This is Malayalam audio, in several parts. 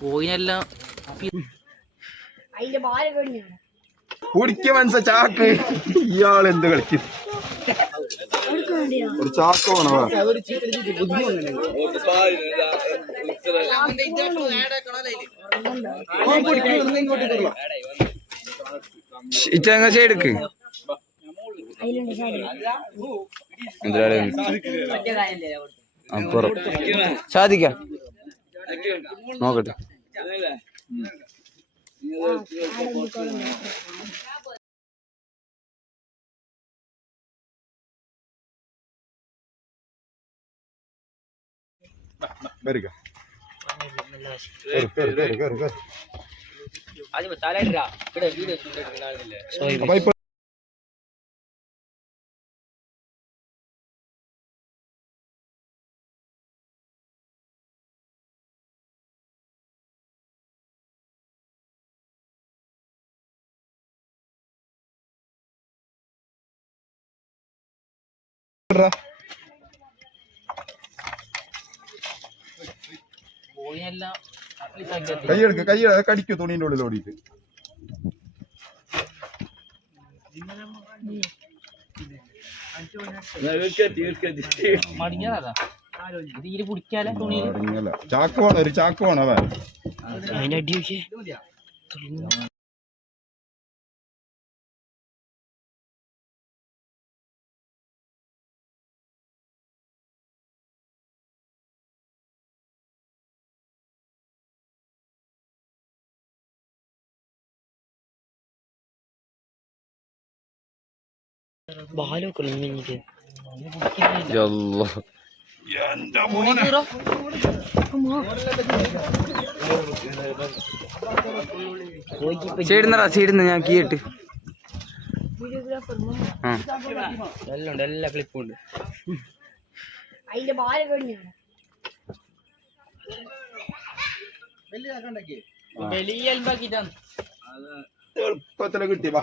കോയിനെല്ലാം കുടിക്ക മനസ്സ ചാക്ക്. ഇയാൾ എന്ത് കളിക്കും? ഒരു ചാക്ക് വേണോ? അപ്പുറം. സാധിക്ക. നോക്കട്ടെ വരിക കേറ്, കേറ്, കേറ്, കേറ്, കേറ്. അപ്പൊ ഇപ്പൊ ഇട്രാ. കൈയെടുക്ക കൈ കടിക്കൂ തുണീന്റെ ഉള്ളിൽ ഓടിയിട്ട്. ചാക്ക് വേണം ഒരു ചാക്ക് വേണം അവൻ അതിന്റെ ബാലൊക്കെ എനിക്ക് സൈഡിന്നറാ സൈഡിന്ന് ഞാൻ കീയിട്ട് ആ. എല്ലാം ഉണ്ട്. എല്ലാ ക്ലിപ്പും ഉണ്ട് വലിയ അൽബാക്കിട്ടാണ് എളുപ്പത്തിൽ കിട്ടി വാ.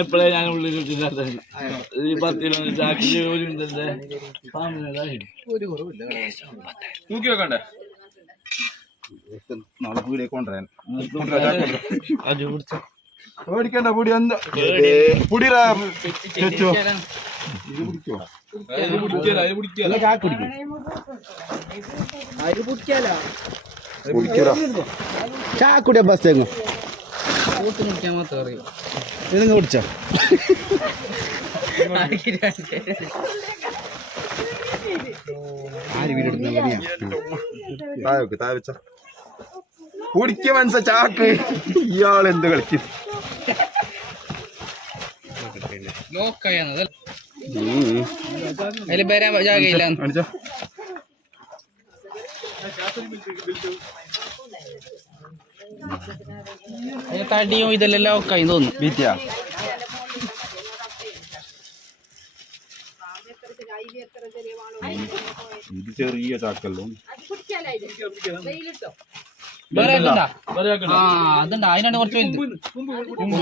എപ്പോഴേ ഞാൻ ഉള്ളിൽ കിട്ടില്ലാത്ത ഈ പത്ത് കിലോ ചാക്കി ജോലി ഉണ്ടല്ലേ? തൂക്കി വെക്കണ്ടേ? നാളെ പീടിയെ കൊണ്ടുവരാൻ. പേടിക്കണ്ട പൊടി എന്താ? ചെച്ചോ ചാക്കുടിയ ബസ് തെങ്ങും. കൂട്ട് നിൽക്കാൻ മാത്രം അറിയും. നിങ്ങൾ കുടിച്ചോ? ആര് വീടെടുക്കുന്ന മതിയാ താഴെ വെക്ക് താഴെ വെച്ച. കുടിക്ക മനസ്സ ചാക്ക്. ഇയാൾ എന്ത് കളിക്കും? അതിൽ വരാൻ ജാഗയില്ല തടിയും ഇതെല്ലാം ഒക്കെ തോന്നുന്നു. ബീറ്റിയാ? ഇത് ചെറിയ ചാക്കല്ലോ അതുണ്ട്. അതിനാണ് കുറച്ച് വലുത്.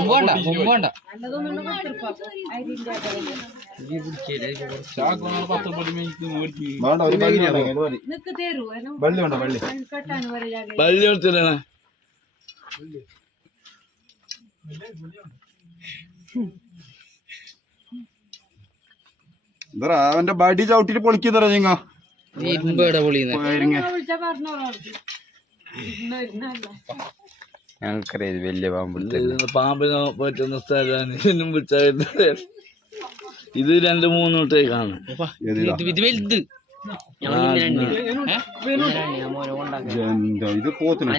വേണ്ട വേണ്ട. വള്ളി വേണ്ട ബള്ളി പള്ളി കൊടുത്തില്ലേ? അവന്റെ ബടി ചവിട്ടിട്ട് പൊളിക്കുന്നറ നിങ്ങ ഇരുമ്പേടെ പൊളിയുന്നത് ഞങ്ങൾക്കറിയാം ഇത് വലിയ പാമ്പെടുത്തല്ല. പാമ്പിന് പറ്റുന്ന സ്ഥലമാണ് ഇതിനും വിളിച്ചാൽ ഇത് രണ്ട് മൂന്ന്? ഇത് ഇത് വലുത്. ഇത് പോത്തിന്